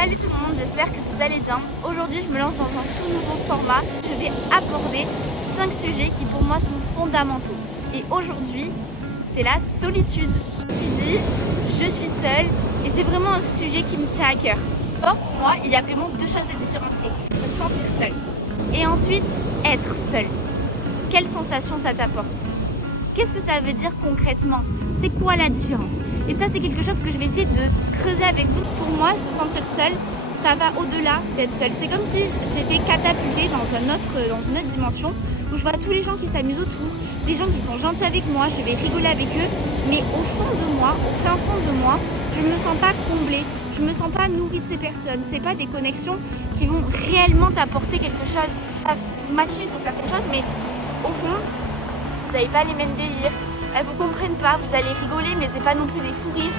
Salut tout le monde, j'espère que vous allez bien. Aujourd'hui, je me lance dans un tout nouveau format. Je vais aborder 5 sujets qui pour moi sont fondamentaux. Et aujourd'hui, c'est la solitude. Je me suis dit, je suis seule et c'est vraiment un sujet qui me tient à cœur. Or, pour moi, il y a vraiment deux choses à différencier. Se sentir seul et ensuite être seul. Quelle sensation ça t'apporte? Qu'est-ce que ça veut dire concrètement? C'est quoi la différence? Et ça, c'est quelque chose que je vais essayer de creuser avec vous. Pour moi, se sentir seul, ça va au-delà d'être seul. C'est comme si j'étais catapultée dans une autre dimension où je vois tous les gens qui s'amusent autour, des gens qui sont gentils avec moi, je vais rigoler avec eux, mais au fond de moi, au fin fond de moi, je ne me sens pas comblée, je ne me sens pas nourrie de ces personnes. C'est pas des connexions qui vont réellement t'apporter quelque chose, matcher sur certaines choses, mais au fond, vous n'avez pas les mêmes délires, elles vous comprennent pas, vous allez rigoler mais c'est pas non plus des fous rires.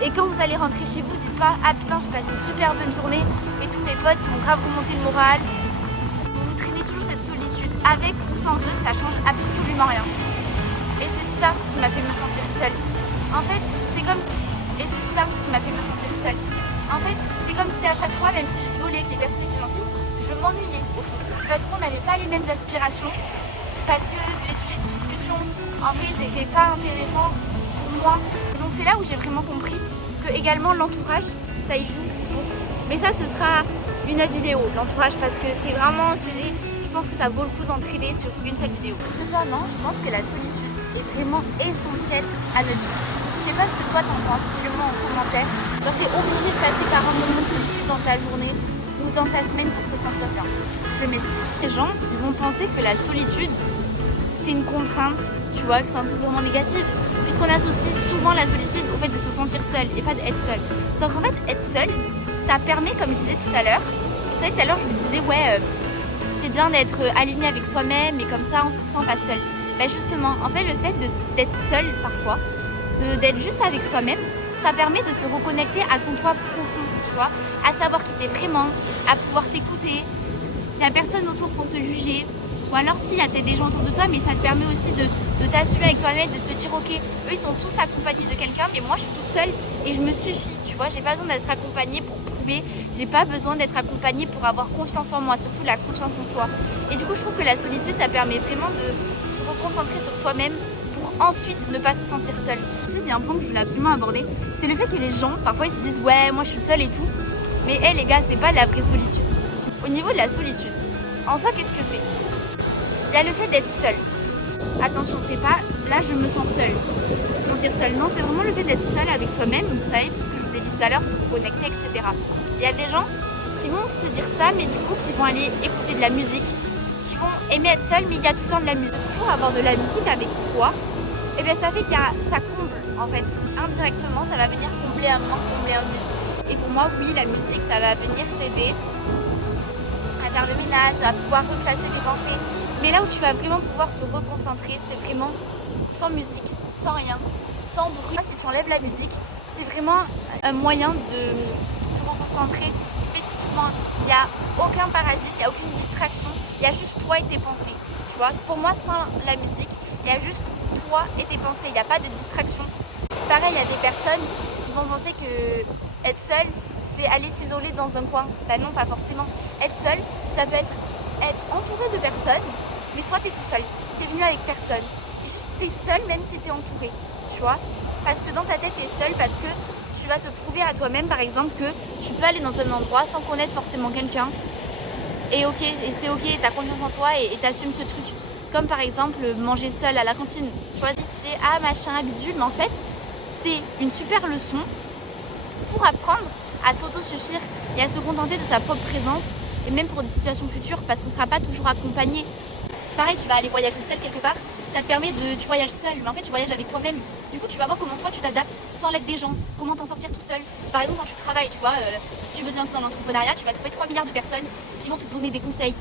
Et quand vous allez rentrer chez vous, dites pas ah putain j'ai passé une super bonne journée et tous mes potes ils vont grave remonter le moral. Vous traînez toujours cette solitude, avec ou sans eux, ça change absolument rien. Et c'est ça qui m'a fait me sentir seule. En fait, c'est comme et c'est ça qui m'a fait me sentir seule. En fait, c'est comme si à chaque fois, même si je rigolais avec les personnes étaient gentilles, je m'ennuyais au fond. Parce qu'on n'avait pas les mêmes aspirations. Parce que les sujets de discussion, en vrai, ils n'étaient pas intéressants pour moi. Donc c'est là où j'ai vraiment compris que également l'entourage, ça y joue beaucoup. Mais ça, ce sera une autre vidéo, l'entourage, parce que c'est vraiment un sujet, je pense que ça vaut le coup d'en traiter sur une seule vidéo. Cependant, je pense que la solitude est vraiment essentielle à notre vie. Je sais pas ce que toi t'en penses, dis-le-moi en commentaire. Genre t'es obligé de passer par un moment de solitude dans ta journée ou dans ta semaine pour te sentir bien. Je m'explique. Les gens, ils vont penser que la solitude, c'est une contrainte, tu vois, que c'est un truc vraiment négatif. Puisqu'on associe souvent la solitude au fait de se sentir seul et pas d'être seul. Sauf qu'en fait, être seul, ça permet, comme je disais tout à l'heure, vous savez, tout à l'heure, je vous disais, ouais, c'est bien d'être aligné avec soi-même et comme ça, on se sent pas seul. Ben justement, en fait, le fait d'être seul parfois, d'être juste avec soi-même, ça permet de se reconnecter à ton toi profond, tu vois, à savoir qui t'es vraiment, à pouvoir t'écouter. Il n'y a personne autour pour te juger. Ou alors si, il y a peut-être des gens autour de toi, mais ça te permet aussi de t'assumer avec toi-même, de te dire ok, eux ils sont tous accompagnés de quelqu'un, mais moi je suis toute seule et je me suffis, tu vois, j'ai pas besoin d'être accompagnée pour prouver, j'ai pas besoin d'être accompagnée pour avoir confiance en moi, surtout la confiance en soi. Et du coup je trouve que la solitude ça permet vraiment de se reconcentrer sur soi-même pour ensuite ne pas se sentir seule. Ensuite il y a un point que je voulais absolument aborder, c'est le fait que les gens, parfois ils se disent ouais moi je suis seule et tout, mais les gars c'est pas de la vraie solitude. Au niveau de la solitude, en soi qu'est-ce que c'est? Il y a le fait d'être seul. Attention, c'est pas là je me sens seule, se sentir seule. Non, c'est vraiment le fait d'être seule avec soi-même. Vous savez, tout ce que je vous ai dit tout à l'heure, se reconnecter, etc. Il y a des gens qui vont se dire ça, mais du coup qui vont aller écouter de la musique, qui vont aimer être seul, mais il y a tout le temps de la musique. Toujours avoir de la musique avec toi, et bien ça fait que ça comble en fait. Indirectement, ça va venir combler un manque, combler un vide. Et pour moi, oui, la musique, ça va venir t'aider à faire le ménage, à pouvoir reclasser tes pensées. Mais là où tu vas vraiment pouvoir te reconcentrer, c'est vraiment sans musique, sans rien, sans bruit. Si tu enlèves la musique, c'est vraiment un moyen de te reconcentrer spécifiquement. Il n'y a aucun parasite, il n'y a aucune distraction, il y a juste toi et tes pensées. Tu vois, pour moi, sans la musique, il y a juste toi et tes pensées, il n'y a pas de distraction. Pareil, il y a des personnes qui vont penser que être seul, c'est aller s'isoler dans un coin. Bah non, pas forcément. Être seul, ça peut être entouré de personnes, mais toi t'es tout seul, t'es venu avec personne. Et juste t'es seul même si t'es entouré, tu vois. Parce que dans ta tête t'es seul, parce que tu vas te prouver à toi-même par exemple que tu peux aller dans un endroit sans connaître forcément quelqu'un. Et ok, et c'est ok, t'as confiance en toi et t'assumes ce truc. Comme par exemple manger seul à la cantine. Tu vois, tu es ah machin, bidule, mais en fait c'est une super leçon pour apprendre à s'autosuffire et à se contenter de sa propre présence. Et même pour des situations futures, parce qu'on ne sera pas toujours accompagné. Pareil, tu vas aller voyager seul quelque part, ça te permet tu voyages seul, mais en fait tu voyages avec toi-même. Du coup tu vas voir comment toi tu t'adaptes sans l'aide des gens, comment t'en sortir tout seul. Par exemple quand tu travailles, tu vois, si tu veux te lancer dans l'entrepreneuriat, tu vas trouver 3 milliards de personnes qui vont te donner des conseils.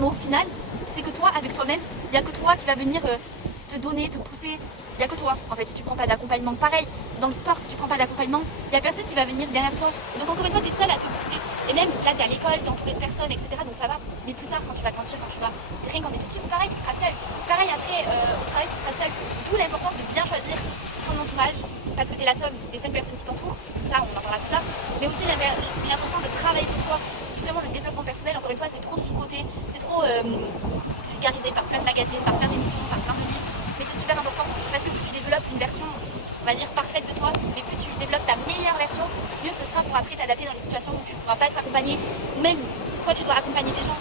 Mais au final, c'est que toi, avec toi-même, il n'y a que toi qui va venir te donner, te pousser. Il n'y a que toi, en fait, si tu prends pas d'accompagnement. Pareil, dans le sport, si tu prends pas d'accompagnement, il n'y a personne qui va venir derrière toi. Donc encore une fois, tu es seul à te booster. Et même là, tu es à l'école, tu es entouré de personnes, etc. Donc ça va. Mais plus tard, quand tu vas grandir, quand tu vas rien qu'en études, pareil, tu seras seul. Pareil, après, au travail, tu seras seul. D'où l'importance de bien choisir son entourage parce que tu es la somme des 5 personnes qui t'entourent, ça on en parlera plus tard, mais aussi il est important de travailler sur soi. Vraiment le développement personnel, encore une fois, c'est trop sous-coté, c'est trop vulgarisé par plein de magazines, par plein d'émissions, par plein de livres, mais c'est super important parce que plus tu développes une version, on va dire, parfaite de toi, mais plus tu développes ta meilleure version, mieux ce sera pour après t'adapter dans les situations où tu ne pourras pas être accompagné, ou même si toi tu dois accompagner des gens,